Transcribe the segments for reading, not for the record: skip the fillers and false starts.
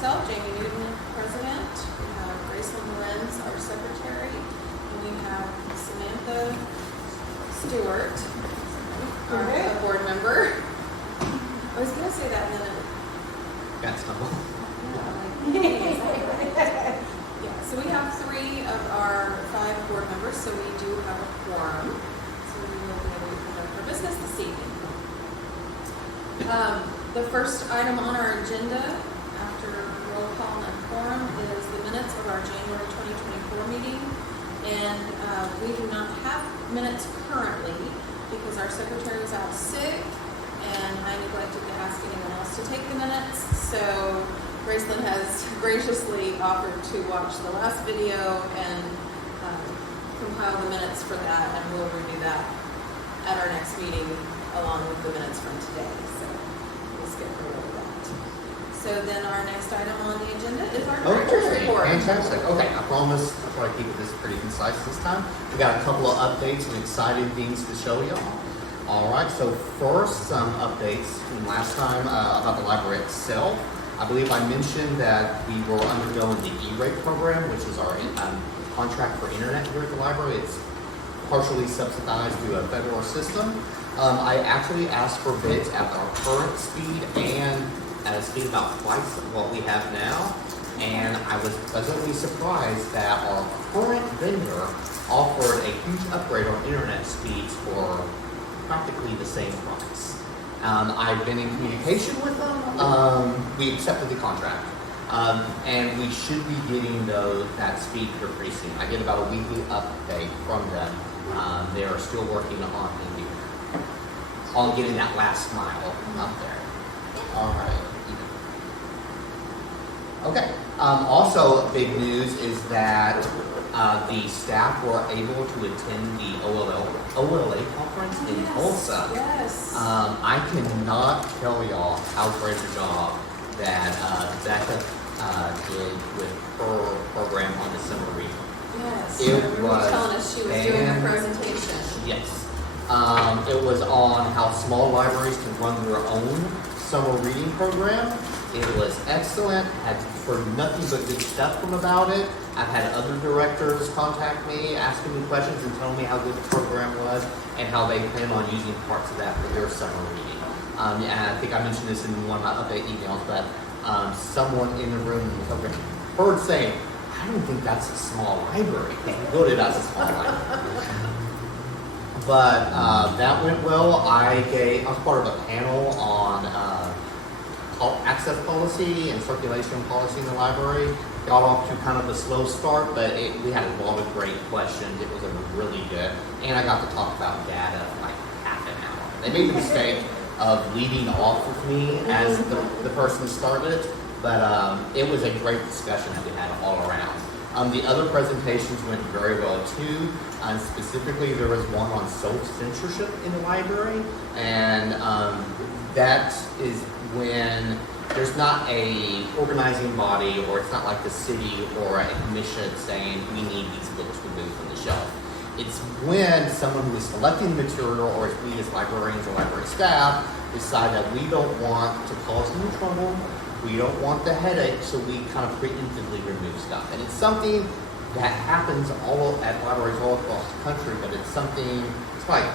myself, Jamie Newton, president. We have Gracelyn Lenz, our secretary. And we have Samantha Stewart, our board member. I was going to say that and then it Got stumbled. yeah, so we have 3 of our 5 board members, so we do have a quorum. So we will be able to conduct our business this evening. The first item on our agenda after roll call and quorum is the minutes of our January 2024 meeting. And we do not have minutes currently because our secretary was out sick and I neglected to ask anyone else to take the minutes. So Gracelyn has graciously offered to watch the last video and compile the minutes for that, and we'll review that at our next meeting along with the minutes from today. So we'll skip over that. So then our next item on the agenda is our director's Okay, report. fantastic. Okay, I promise I'll try to keep this pretty concise this time. We got a couple of updates and exciting things to show y'all. All right, so first, some updates from last time about the library itself. I believe I mentioned that we were undergoing the E-rate program, which is our contract for internet here at the library. It's partially subsidized through a federal system. I actually asked for bids at our current speed and at a speed about twice what we have now. And I was pleasantly surprised that our current vendor offered a huge upgrade on internet speeds for practically the same price. I've been in communication with them. We accepted the contract. And we should be getting that speed here pretty soon. I get about a weekly update from them. They are still working on getting that last mile up there. All right. Okay. Also, big news is that the staff were able to attend the OLA conference in Tulsa. Yes. I cannot tell y'all how great a job that Becca did with her program on the summer reading. Yes. It I remember you was telling us she was doing her presentation. Yes. It was on how small libraries can run their own summer reading program. It was excellent. Had heard nothing but good stuff from about it. I've had other directors contact me, asking me questions and telling me how good the program was and how they plan on using parts of that for their summer reading. And I think I mentioned this in one of my update emails, but someone in the room heard saying, I don't think that's a small library. We voted as a small library. But that went well. I was part of a panel on access policy and circulation policy in the library. Got off to kind of a slow start, but we had a lot of great questions. It was really good. And I got to talk about data for like half an hour. They made the mistake of leading off with me as the person started, but it was a great discussion that we had all around. The other presentations went very well too. Specifically, there was one on self-censorship in the library, and that is when there's not a organizing body, or it's not like the city or a commission saying we need these books removed from the shelf. It's when someone who is selecting the material, or if we as librarians or library staff decide that we don't want to cause any trouble, we don't want the headache, so we kind of preemptively remove stuff. And it's something that happens at libraries all across the country, but it's something, it's like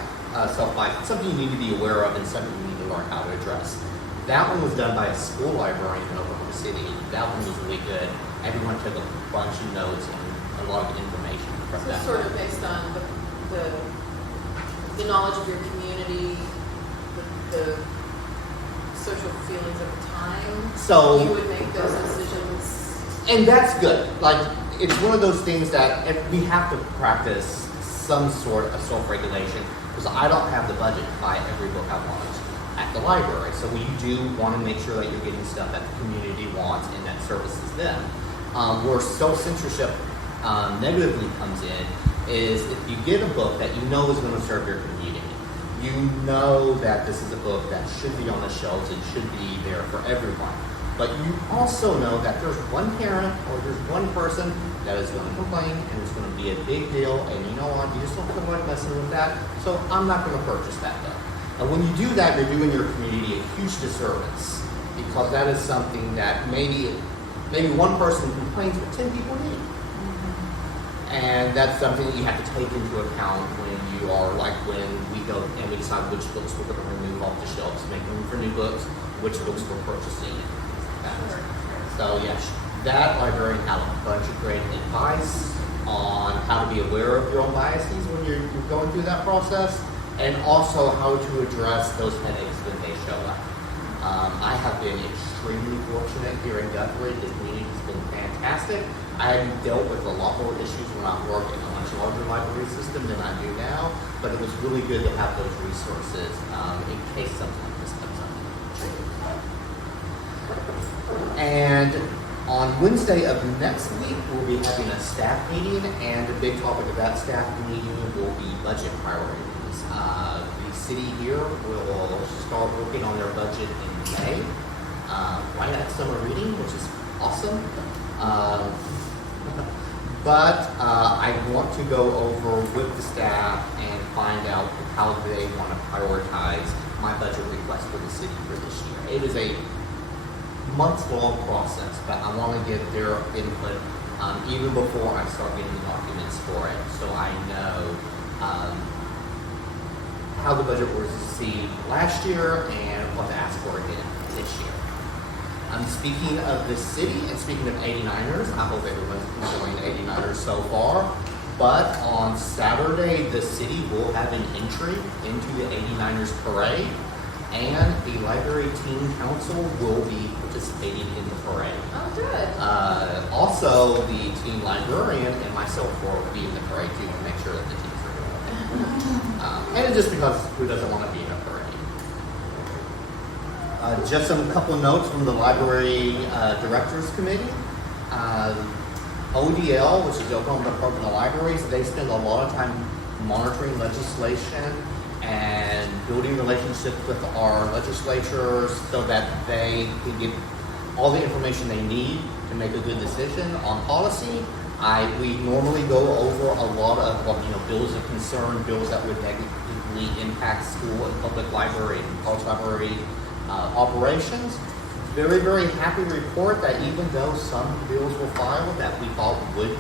self-life, it's something you need to be aware of and something you need to learn how to address. That one was done by a school librarian in Oklahoma City. That one was really good. Everyone took a bunch of notes and a lot of information from So that. it's sort of based on the knowledge of your community, the social feelings of the time. So you would make those decisions. And that's good. Like, it's one of those things that we have to practice some sort of self-regulation, because I don't have the budget to buy every book I want at the library. So you do want to make sure that you're getting stuff that the community wants and that services them. Where self-censorship negatively comes in is if you get a book that you know is going to serve your community. You know that this is a book that should be on the shelves and should be there for everyone. But you also know that there's one parent or there's one person that is going to complain and it's going to be a big deal, and you know what, you just don't feel like messing with that, so I'm not going to purchase that book. And when you do that, you're doing your community a huge disservice, because that is something that maybe maybe one person complains, but 10 people need. And that's something that you have to take into account when you are, like when we go and we decide which books we're going to remove off the shelves, make room for new books, which books we're purchasing. So yes, that librarian had a bunch of great advice on how to be aware of your own biases when you're going through that process, and also how to address those headaches when they show up. I have been extremely fortunate here in Guthrie. The community has been fantastic. I have dealt with a lot more issues when I worked in a much larger library system than I do now, but it was really good to have those resources in case something like this comes up. And on Wednesday of next week, we'll be having a staff meeting, and the big topic of that staff meeting will be budget priorities. The city here will start working on their budget in May, right at summer reading, which is awesome. But I want to go over with the staff and find out how they want to prioritize my budget request for the city for this year. It is a months-long process, but I want to get their input even before I start getting the documents for it, so I know how the budget was received last year and what to ask for again this year. Speaking of the city and speaking of 89ers, I hope everyone's enjoying 89ers so far. But on Saturday, the city will have an entry into the 89ers parade, and the library team council will be participating in the parade. Oh, good. Also, the team librarian and myself will be in the parade too to make sure that the teams are doing okay. And just because who doesn't want to be in a parade? Just a couple of notes from the Library Directors Committee. ODL, which is the Oklahoma Department of Libraries, they spend a lot of time monitoring legislation and building relationships with our legislatures so that they can get all the information they need to make a good decision on policy. We normally go over a lot of bills of concern, bills that would negatively impact school and public library and college library operations. Very, very happy to report that even though some bills were filed that we thought would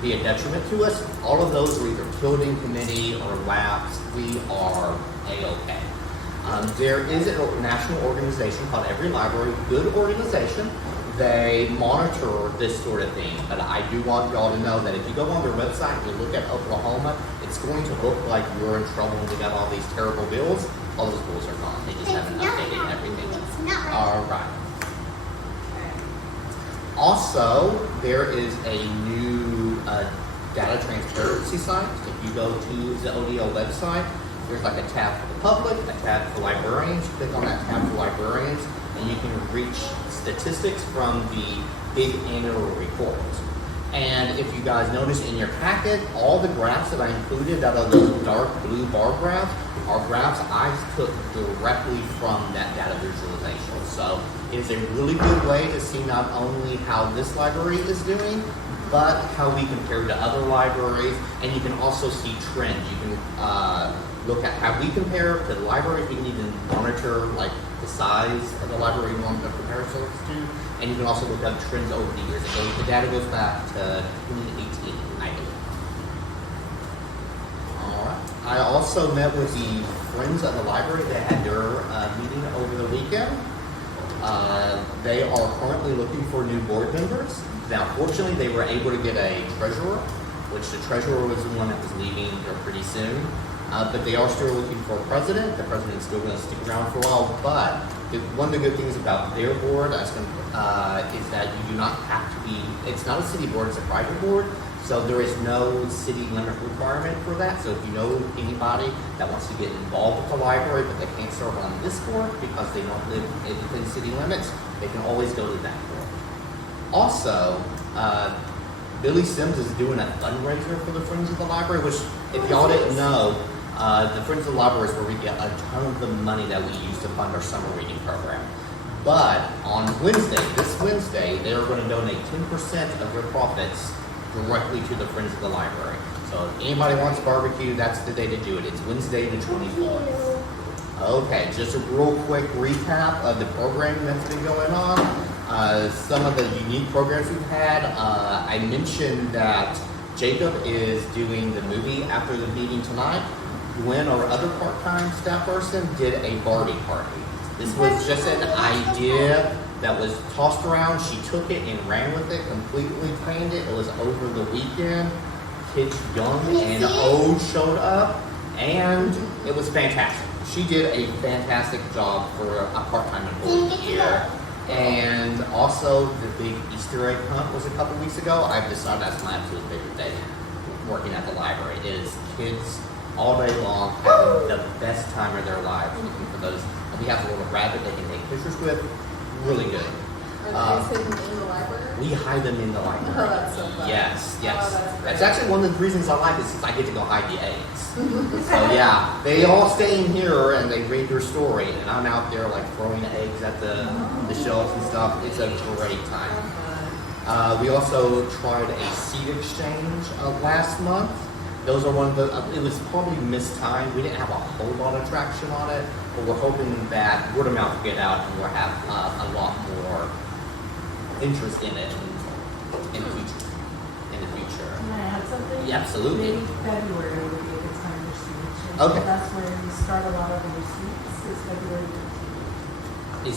be a detriment to us, all of those were either killed in committee or lapsed. We are A-OK. There is a national organization called Every Library, good organization. They monitor this sort of thing, but I do want y'all to know that if you go on their website and you look at Oklahoma, it's going to look like you're in trouble and we got all these terrible bills. All those bills are gone. They just haven't updated everything. All right. Also, there is a new data transparency site. If you go to the ODL website, there's like a tab for the public, a tab for librarians. Click on that tab for librarians, and you can reach statistics from the big annual report. And if you guys notice in your packet, all the graphs that I included out of those dark blue bar graphs are graphs I took directly from that data visualization. So it is a really good way to see not only how this library is doing, but how we compare to other libraries. And you can also see trends. You can look at how we compare to the libraries. We can even monitor like the size of the library you want to compare ourselves to. And you can also look up trends over the years. The data goes back to 2018, I believe. All right. I also met with the Friends of the Library that had their meeting over the weekend. They are currently looking for new board members. Now, fortunately, they were able to get a treasurer, which the treasurer was the one that was leaving here pretty soon. But they are still looking for a president. The president's still going to stick around for a while. But one of the good things about their board is that you do not have to be, it's not a city board, it's a private board. So there is no city limit requirement for that. So if you know anybody that wants to get involved with the library, but they can't serve on this board because they don't live within city limits, they can always go to that board. Also, Billy Sims is doing a fundraiser for the Friends of the Library, which if y'all didn't know, the Friends of the Library is where we get a ton of the money that we use to fund our summer reading program. But on Wednesday, this Wednesday, they are going to donate 10% of their profits directly to the Friends of the Library. So if anybody wants barbecue, that's the day to do it. It's Wednesday the 24th. Okay, just a real quick recap of the programming that's been going on. Some of the unique programs we've had, I mentioned that Jacob is doing the movie after the meeting tonight. Gwen, our other part-time staff person, did a Barbie party. This was just an idea that was tossed around. She took it and ran with it, completely planned it. It was over the weekend. Kids young and old showed up, and it was fantastic. She did a fantastic job for a part-time employee here. And also, the big Easter egg hunt was a couple weeks ago. I've decided that's my absolute favorite day working at the library. It is kids all day long having the best time of their lives looking for those. And we have a little rabbit they can take pictures with. Really good. Are they hidden in the library? We hide them in the library. Oh, that's so fun. Yes, yes. Oh, that's great. That's actually one of the reasons I like it, since I get to go hide the eggs. So yeah, they all stay in here and they read their story, and I'm out there like throwing eggs at the shelves and stuff. It's a great time. We also tried a seed exchange last month. Those are one of the, it was probably mistimed. We didn't have a whole lot of traction on it, but we're hoping that word of mouth will get out and we'll have a lot more interest in it in the future. Can I add something? Yeah, absolutely. Maybe February would be a good time for students. Okay. That's where we start a lot of the receipts, is February 15th. Is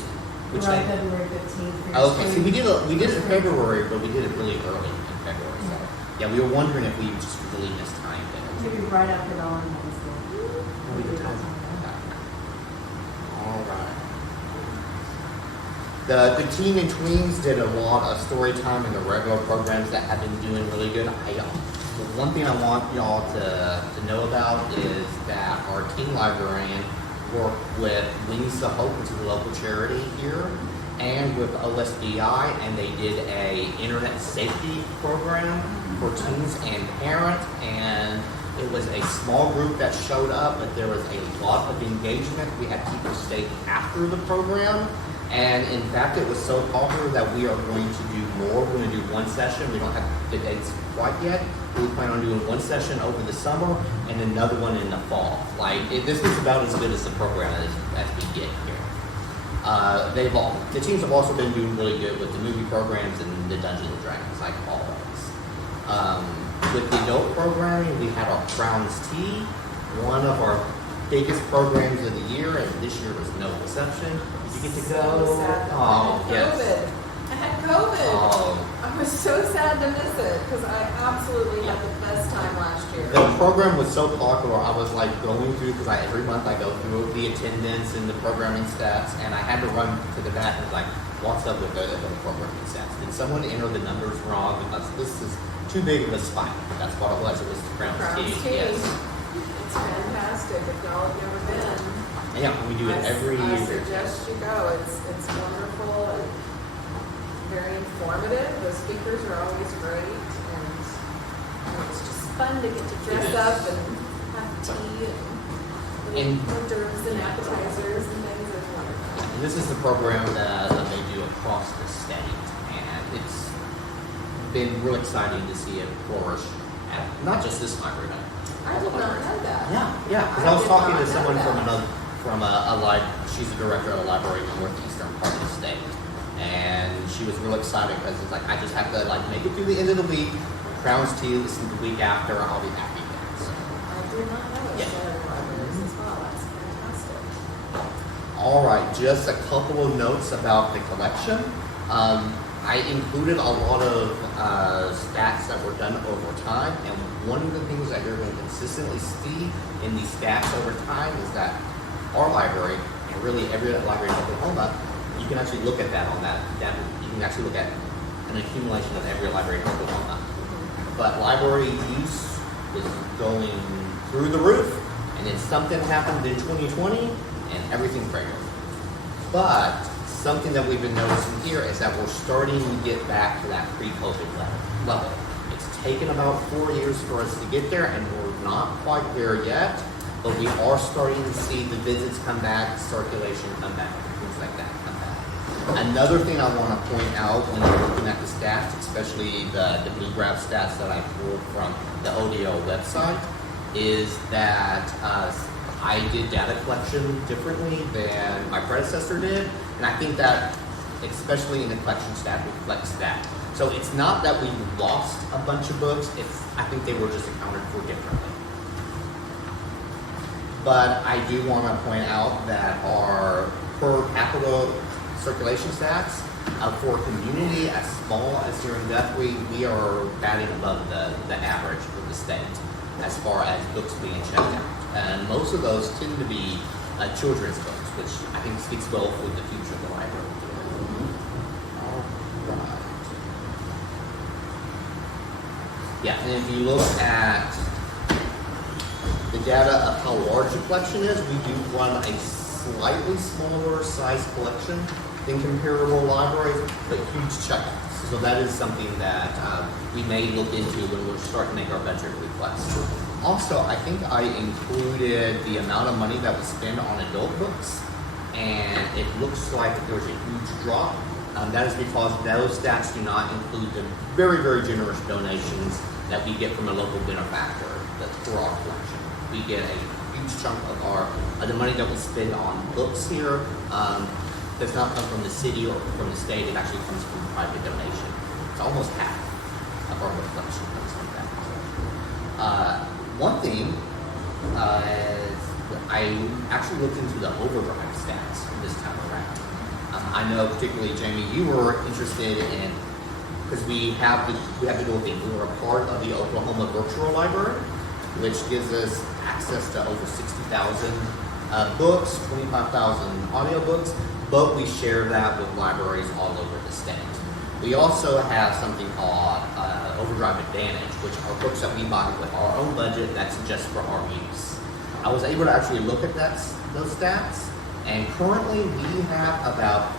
which Around day? February 15th. for your Okay, see, we students. did it in February, but we did it really early in February. So yeah, we were wondering if we just really mistimed it. Maybe right after dawn Wednesday. We could time it. All right. The teen and tweens did a lot of story time in the regular programs that have been doing really good. The one thing I want y'all to know about is that our teen librarian worked with Wings to Hope, which is a local charity here, and with OSBI, and they did a internet safety program for teens and parents, and it was a small group that showed up, but there was a lot of engagement. We had people stay after the program, and in fact, it was so popular that we are going to do more. We're going to do one session. We don't have the dates quite yet. We plan on doing one session over the summer and another one in the fall. This is about as good as the program as we get here. The teams have also been doing really good with the movie programs and the Dungeons and Dragons, like always. With the adult programming, we had our Crowns Tea, one of our biggest programs of the year, and this year was no exception. Did you get to go? So sad that Oh, I had COVID. I had COVID. Oh. I was so sad to miss it because I absolutely had the best time last year. The program was so popular, I was like going through, because every month I go through the attendance and the programming stats, and I had to run to the back and like, what's up with the programming stats? Did someone enter the numbers wrong? Because this is too big of a spike. That's what it was. It was the Crowns Crowns Tea. Tea. Yes. It's fantastic. If y'all have never been, Yeah, we do it every I year. suggest you go. It's wonderful and very informative. The speakers are always great, and it's just fun to get to dress up and have tea and hors d'oeuvres and appetizers and things. It's wonderful. And this is the program that they do across the state, and it's been real exciting to see it flourish at not just this library, but I did not know that. Yeah. Because I was talking to someone from a library. She's the director of a library in the northeastern part of the state, and she was real excited because it's like I just have to make it through the end of the week. Crowns Tea, this is the week after. I'll be happy then. So. I did not know it. Yeah. Libraries as well. That's fantastic. All right, just a couple of notes about the collection. I included a lot of stats that were done over time, and one of the things that you're going to consistently see in these stats over time is that our library, and really every library in Oklahoma, you can actually look at that on that. You can actually look at an accumulation of every library in Oklahoma. But library use is going through the roof, and then something happened in 2020, and everything's regular. But something that we've been noticing here is that we're starting to get back to that pre-COVID level. It's taken about 4 years for us to get there, and we're not quite there yet, but we are starting to see the visits come back, circulation come back, things like that come back. Another thing I want to point out when you're looking at the stats, especially the blue graph stats that I pulled from the ODO website, is that I did data collection differently than my predecessor did, and I think that especially in the collection stat reflects that. So it's not that we lost a bunch of books, I think they were just accounted for differently. But I do want to point out that our per capita circulation stats for a community as small as here in Guthrie, we are batting above the average for the state as far as books being checked out. And most of those tend to be children's books, which I think speaks well for the future of the library. All right. Yeah, and if you look at the data of how large the collection is, we do run a slightly smaller size collection than comparable libraries, but huge checkouts. So that is something that we may look into when we're starting to make our budget requests. Also, I think I included the amount of money that we spend on adult books, and it looks like there's a huge drop. That is because those stats do not include the very, very generous donations that we get from a local benefactor for our collection. We get a huge chunk of the money that we spend on books here does not come from the city or from the state. It actually comes from private donation. It's almost half of our book collection comes from that. One thing is I actually looked into the overdrive stats this time around. I know particularly Jamie, you were interested in, because we have to do a thing. We were a part of the Oklahoma Virtual Library, which gives us access to over 60,000 books, 25,000 audiobooks, but we share that with libraries all over the state. We also have something called Overdrive Advantage, which are books that we buy with our own budget that's just for our use. I was able to actually look at those stats, and currently we have about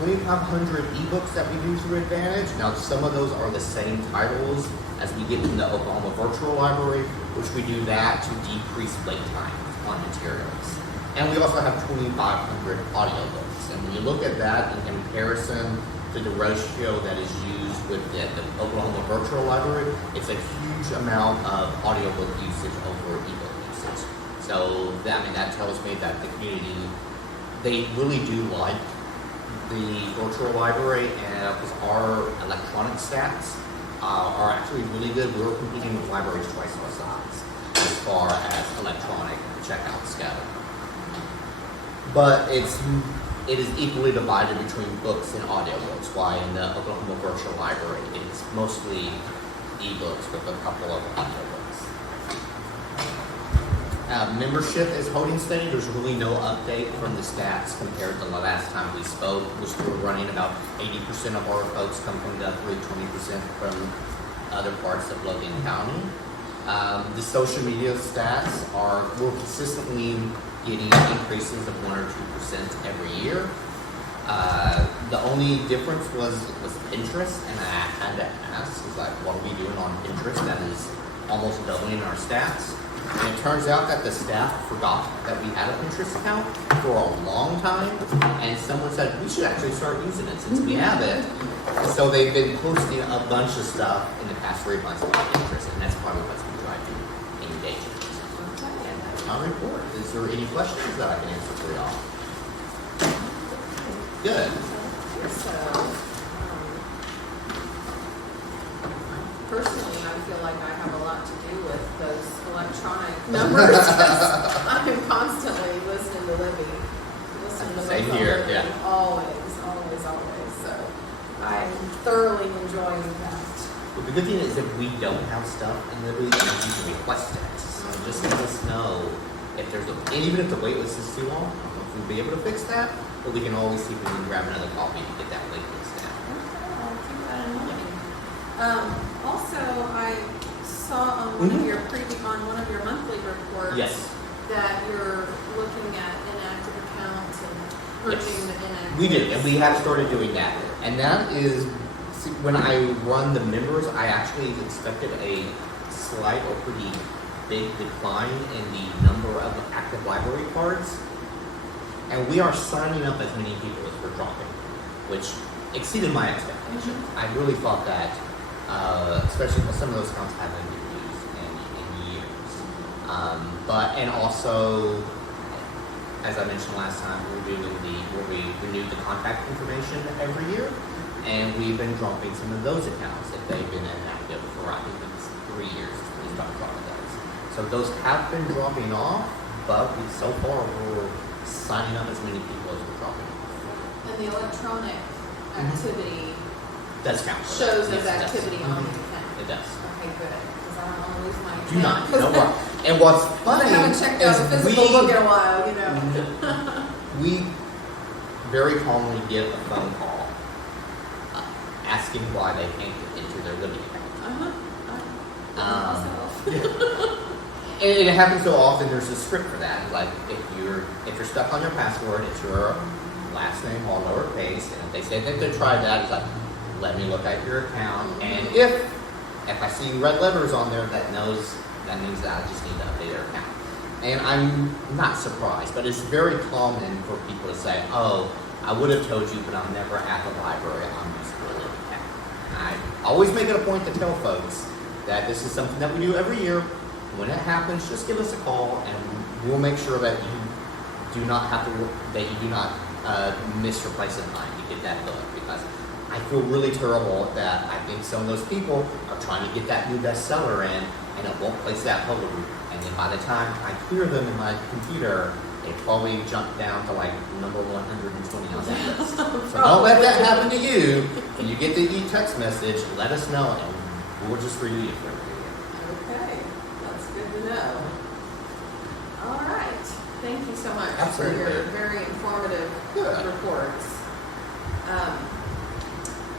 2,500 ebooks that we do through Advantage. Now, some of those are the same titles as we get from the Oklahoma Virtual Library, which we do that to decrease wait time on materials. And we also have 2,500 audiobooks. And when you look at that in comparison to the ratio that is used with the Oklahoma Virtual Library, it's a huge amount of audiobook usage over ebook usage. So that tells me that the community, they really do like the virtual library, and because our electronic stats are actually really good. We're competing with libraries twice our size as far as electronic checkouts go. But it is equally divided between books and audiobooks, while in the Oklahoma Virtual Library it's mostly ebooks with a couple of audiobooks. Membership is holding steady. There's really no update from the stats compared to the last time we spoke, which we were running about 80% of our folks come from Guthrie, 20% from other parts of Logan County. The social media stats we're consistently getting increases of 1 or 2% every year. The only difference was Pinterest, and I had to ask, what are we doing on Pinterest that is almost doubling our stats? And it turns out that the staff forgot that we had a Pinterest account for a long time, and someone said, we should actually start using it since we have it. So they've been posting a bunch of stuff in the past 3 months about Pinterest, and that's probably what's been driving engagement. That's my report. Is there any questions that I can answer for y'all? Good. Personally, I feel like I have a lot to do with those electronic numbers. I'm constantly listening to Libby. Same here, yeah. Always. So I'm thoroughly enjoying that. Well, the good thing is if we don't have stuff in Libby, then you can request it. So just let us know if there's and even if the wait list is too long, I don't know if we'll be able to fix that, but we can always see if we can grab another copy to get that wait list down. Okay, I'll keep that in mind. Also, I saw on one of your monthly reports Yes. that you're looking at inactive accounts and purging the inactive. We do, and we have started doing that. And that is, when I run the members, I actually expected a slight or pretty big decline in the number of active library cards. And we are signing up as many people as we're dropping, which exceeded my expectation. I really thought that, especially because some of those accounts haven't been used in years. And also, as I mentioned last time, we renew the contact information every year, and we've been dropping some of those accounts if they've been inactive for, I think it's 3 years, we stopped dropping those. So those have been dropping off, but so far we're signing up as many people as we're dropping off. And the electronic activity Does count. for that. shows Yes, as it does. activity on the account. It does. Okay, good, because I don't want to lose my account. Do not, no problem. And what's I funny haven't checked out a is physical book in a while, you know. we very commonly get a phone call asking why they can't get into their Libby account. And it happens so often. There's a script for that. Like if you're stuck on your password, it's your last name all lowercase, and if they say that they tried that, it's like, let me look at your account, and if I see red letters on there, that means that I just need to update their account. And I'm not surprised, but it's very common for people to say, oh, I would have told you, but I'm never at the library. I'm using a Libby account. I always make it a point to tell folks that this is something that we do every year. When it happens, just give us a call, and we'll make sure that you do not miss your place in line to get that book, because I feel really terrible that I think some of those people are trying to get that new bestseller in, and it won't place that hold. And then by the time I clear them in my computer, they probably jump down to like number 120 on that list. So don't let that happen to you. When you get the e-text message, let us know, and we'll just review it for you. Okay, that's good to know. All right, thank you so much Absolutely. for your very informative Good. reports.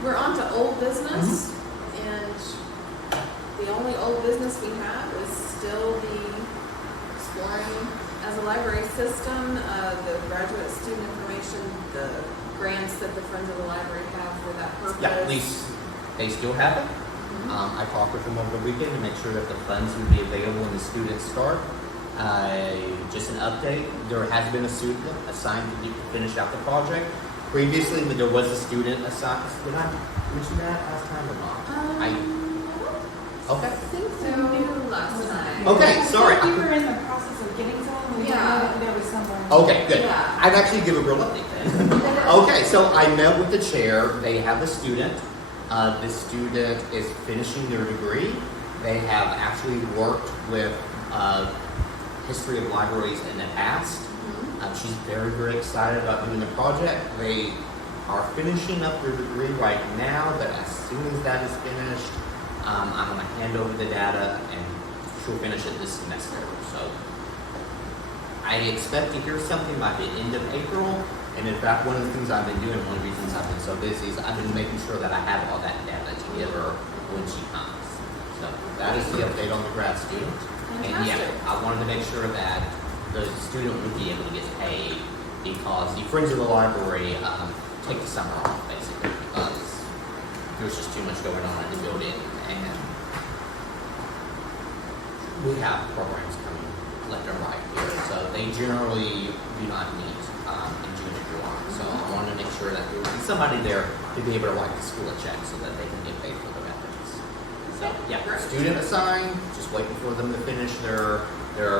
We're on to old business, and the only old business we have is still the exploring as a library system, the graduate student information, the grants that the Friends of the Library have for that purpose. Yeah, at least they still have it. I talked with them over the weekend to make sure that the funds would be available when the students start. Just an update, there has been a student assigned to finish out the project. Previously, there was a student assigned. Did I mention that last time or not? Okay. I think so last time. Okay, sorry. We were in the process of getting someone, we didn't know that there was someone. Okay, good. Yeah. I'd actually give a real update then. Okay, so I met with the chair. They have a student. The student is finishing their degree. They have actually worked with history of libraries in the past. She's very, very excited about doing the project. They are finishing up their degree right now, but as soon as that is finished, I'm going to hand over the data, and she'll finish it this semester. So I expect to hear something by the end of April. And in fact, one of the things I've been doing, one of the reasons I've been so busy, is I've been making sure that I have all that data to give her when she comes. So that is the update on the grad student. And yeah, Fantastic. I wanted to make sure that the student would be able to get paid, because the Friends of the Library take the summer off, basically, because there's just too much going on in the building, and we have programs coming left and right here, so they generally do not meet in June and July. So I wanted to make sure that there would be somebody there to be able to write the school a check so that they can get paid for their methods. So yeah, Great. student assigned, just waiting for them to finish their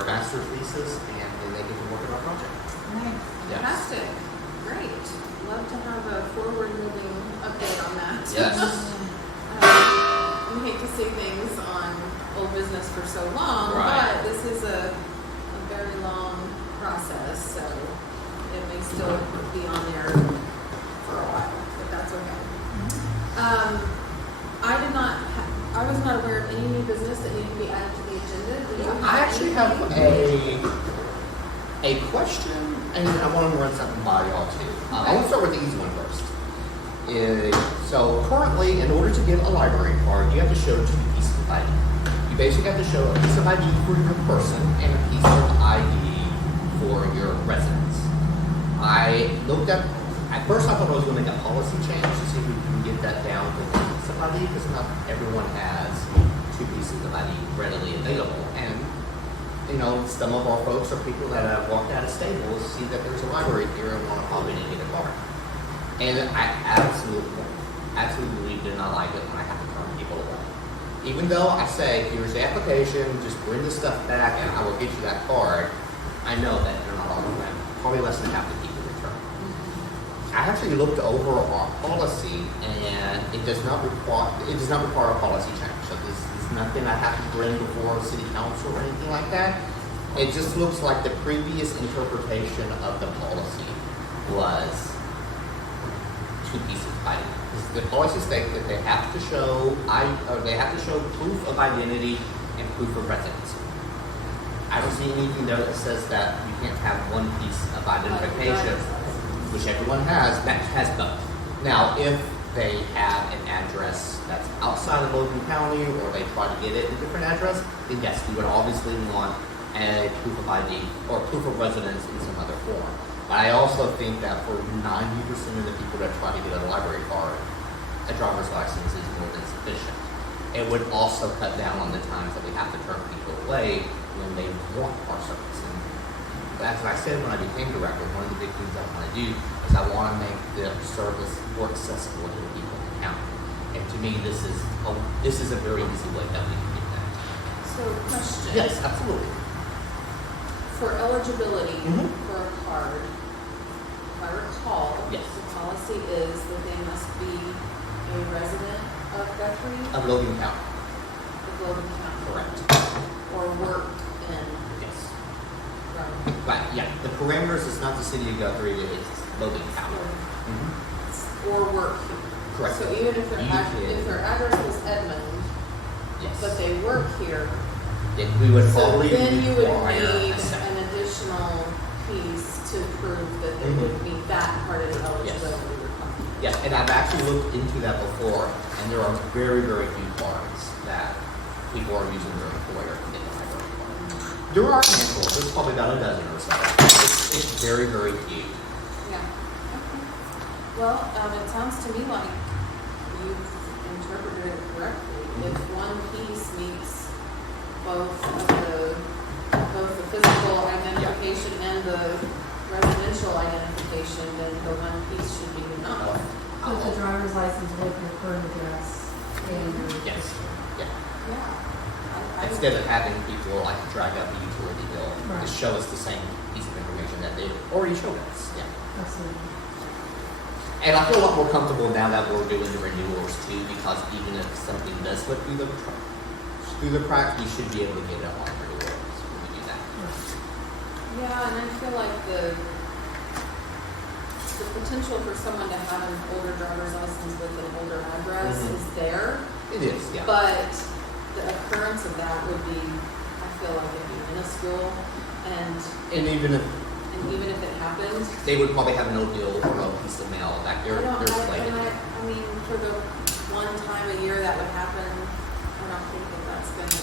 master's thesis, and then they get to work on our project. Nice. Yes. Fantastic. Great. Love to have a forward-moving update on that. Yes. We hate to see things on old business for so long, Right. but this is a very long process, so it may still be on there for a while, but that's okay. I was not aware of any new business that needed to be added to the agenda. Do you I actually have anything? a question, and I want to run something by y'all too. I want to start with the easy one first. So currently, in order to get a library card, you have to show 2 pieces of ID. You basically have to show a piece of ID for your person and a piece of ID for your residence. I looked at first I thought I was going to make a policy change to see if we can get that down to 1 piece of ID, because not everyone has 2 pieces of ID readily available. And you know, some of our folks are people that have walked out of Staples, see that there's a library here and want to pop in and get a card. And I absolutely do not like it when I have to turn people away. Even though I say, here's the application, just bring the stuff back and I will get you that card, I know that they're not all around. probably less than half the people return. I actually looked over our policy, and it does not require a policy change. So this is nothing I have to bring before city council or anything like that. It just looks like the previous interpretation of the policy was two pieces of identity. The policy states that they have to show proof of identity and proof of residency. I don't see anything there that says that you can't have one piece of identification, which everyone has, that has both. Now, if they have an address that's outside of Logan County, or they try to get it in a different address, then yes, we would obviously want a proof of ID or proof of residence in some other form. But I also think that for 90% of the people that try to get a library card, a driver's license is more than sufficient. It would also cut down on the times that we have to turn people away when they want our service. And that's what I said when I became director. One of the big things I want to do is I want to make the service more accessible to the people in the county. And to me, this is a very easy way that we can do that. So, question. Yes, absolutely. For eligibility Mhm. for a card, if I recall, Yes. the policy is that they must be a resident of Guthrie, Of Logan County. of Logan County, Correct. or work in Yes. Rome. Right, yeah. The parameters is not the city of Guthrie, it's Logan County. Or work here. Correct. So even if You can- if their address was Edmond, Yes. but they work here, Then we would so probably then you would require need a second. an additional piece to prove that they would meet that part of the eligibility requirement. Yes, and I've actually looked into that before, and there are very, very few cards that people are using their employer to get a library card. There are handfuls, there's probably about a dozen or so. It's very, very few. Yeah. Okay. Well, it sounds to me like you've interpreted it correctly. If one piece meets both the physical identification and the residential identification, then the one piece should be enough. So it's a driver's license with your current address and your. Yes, yeah. Yeah. Instead of having people like drag up a utility bill, Right. just show us the same piece of information that they already showed us, yeah. Absolutely. And I feel a lot more comfortable now that we're doing the renewals too, because even if something does slip through the cracks, we should be able to get it on renewals when we do that. Yeah, and I feel like the potential for someone to have an older driver's license with an older address Mhm. is there, It is, yeah. but the occurrence of that would be, I feel like it'd be minuscule, and And even if even if it happened, they would probably have no bill or no piece of mail that they're slated. I mean, for the one time a year that would happen, I don't think that that's gonna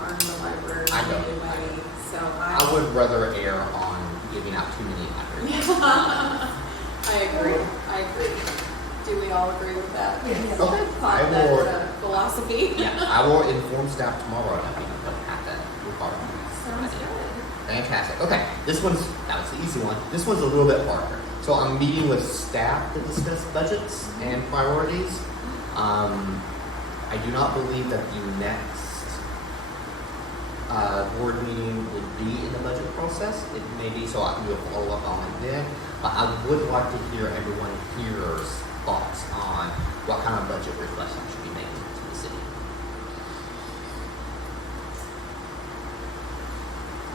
harm the library I in don't. any way, so I would rather err on giving out too many libraries. I agree. Do we all agree with that? Yes. Okay. I That will, philosophy? yeah, I will inform staff tomorrow that we don't have that requirement. Sounds good. Fantastic. Okay, that was the easy one. This one's a little bit harder. So I'm meeting with staff to discuss budgets and priorities. I do not believe that the next board meeting would be in the budget process. It may be, so I can do a follow up on it then. But I would like to hear everyone here's thoughts on what kind of budget request I should be making to the city.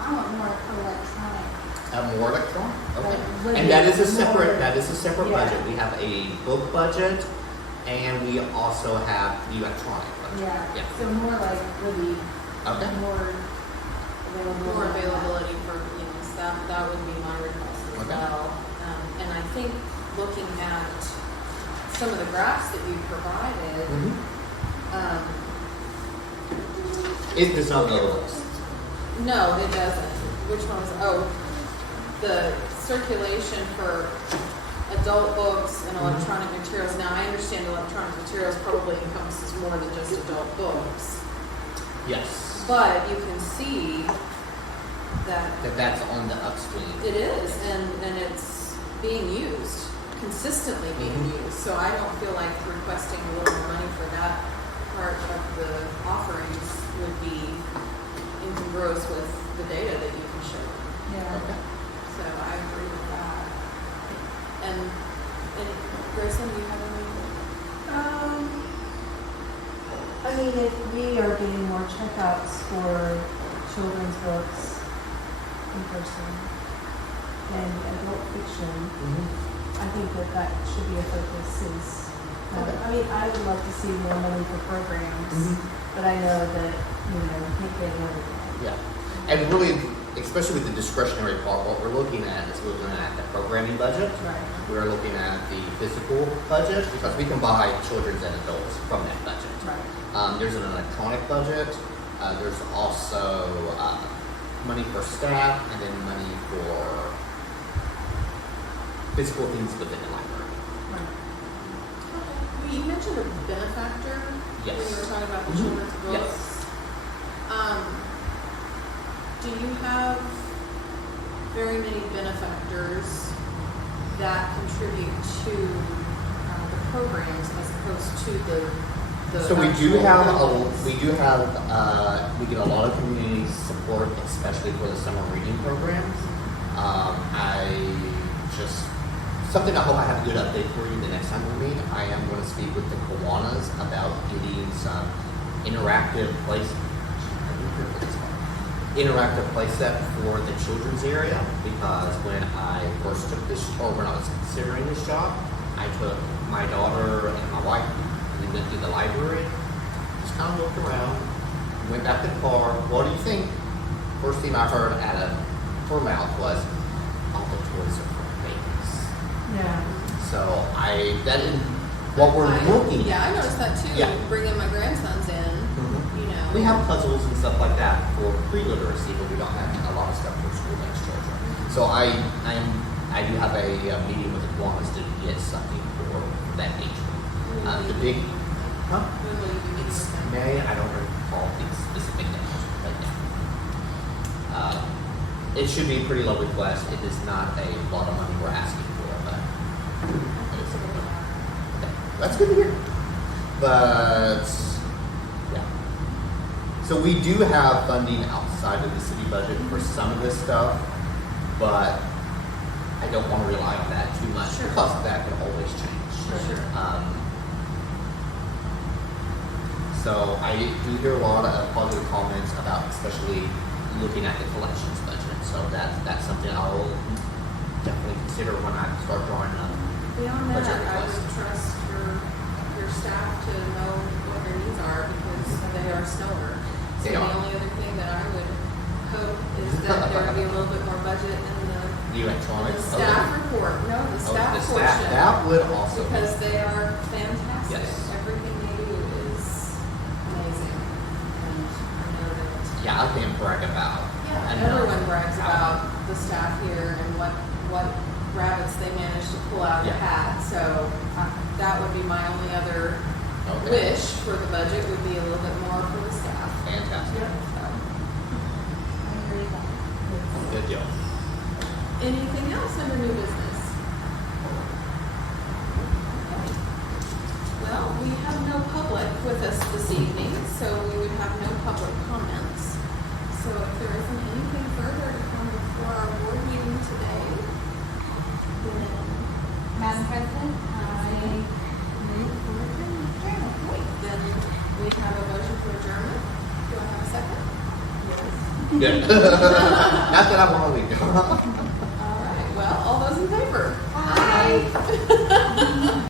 I want more electronic. More electronic, okay. Like, And that is a more- separate Yeah. budget. We have a book budget, and we also have the electronic budget. Yeah, Yeah. so more like really, Okay. more available. More availability for, staff, that would be my request as Okay. well. And I think looking at some of the graphs that you provided, It does not go to us. no, it doesn't. Which one was, the circulation for adult books and electronic materials. Now, I understand electronic materials probably encompasses more than just adult books. Yes. But you can see that That's on the upswing. it is, and it's being used, consistently being Mhm. used. So I don't feel like requesting a little more money for that part of the offerings would be incongruous with the data that you can show. Yeah, Okay. so So I agree with that. And Grayson, do you have any? I mean, if we are getting more checkouts for children's books in person and adult fiction, I think that should be a focus is, I mean, I would love to see more money for programs, but I know that, you can't get everything. Yeah, and really, especially with the discretionary part, what we're looking at is we're looking at the programming budget. Right. We're looking at the physical budget because we can buy children's and adults from that budget. Right. There's an electronic budget. There's also money for staff and then money for physical things within the library. Right. Well, you mentioned a benefactor when you Yes. were talking about the children's books. Yes. Do you have very many benefactors that contribute to the programs as opposed to the So we do actual have programs? we get a lot of community support, especially for the summer reading programs. Something I hope I have a good update for you the next time we meet. I am going to speak with the Kiwanis about getting some interactive playset for the children's area because when I first took this, or when I was considering this job, I took my daughter and my wife. We went through the library, just kind of looked around, went back to the car. What do you think? First thing I heard out of her mouth was, "All the toys are for babies." Yeah. So what we're looking Yeah, I at. noticed that too. Yeah. Bringing my grandsons in, We have puzzles and stuff like that for pre-literacy, but we don't have a lot of stuff for school-age children. So I do have a meeting with the Kiwanis to get something for that age group. The big, huh? When will you be meeting with them? May, I don't recall the specific names, but yeah. It should be a pretty low request. It is not a lot of money we're asking for, but it's okay. That's good to hear. But yeah. So we do have funding outside of the city budget for some of this stuff, but I don't want to rely on that too much Sure. because that can always change. Sure. So I do hear a lot of positive comments about especially looking at the collections budget. So that's something I'll definitely consider when I start drawing up. Beyond that, budget I would requests. trust your staff to know what their needs are because they are snower. So They the are. only other thing that I would hope is that there would be a little bit more budget in the Electronics. staff report. No, the staff the portion. staff. That would also Because they are fantastic. Yes. Everything they do is amazing. And I know that. Yeah, I can brag about. Yeah, enough everyone brags how- about the staff here and what rabbits they managed to pull out of the Yeah. hat. So that would be my only other Okay. wish for the budget would be a little bit more for the staff. Fantastic. So, I agree with that. Good deal. anything else under new business? Okay. Well, we have no public with us this evening, so we would have no public comments. So if there isn't anything further to come before our board meeting today, then Madam President, I move for adjournment. then we have a motion for adjournment. Do I have a second? Good. Not that I want to leave. All right, well, all those in favor? Aye.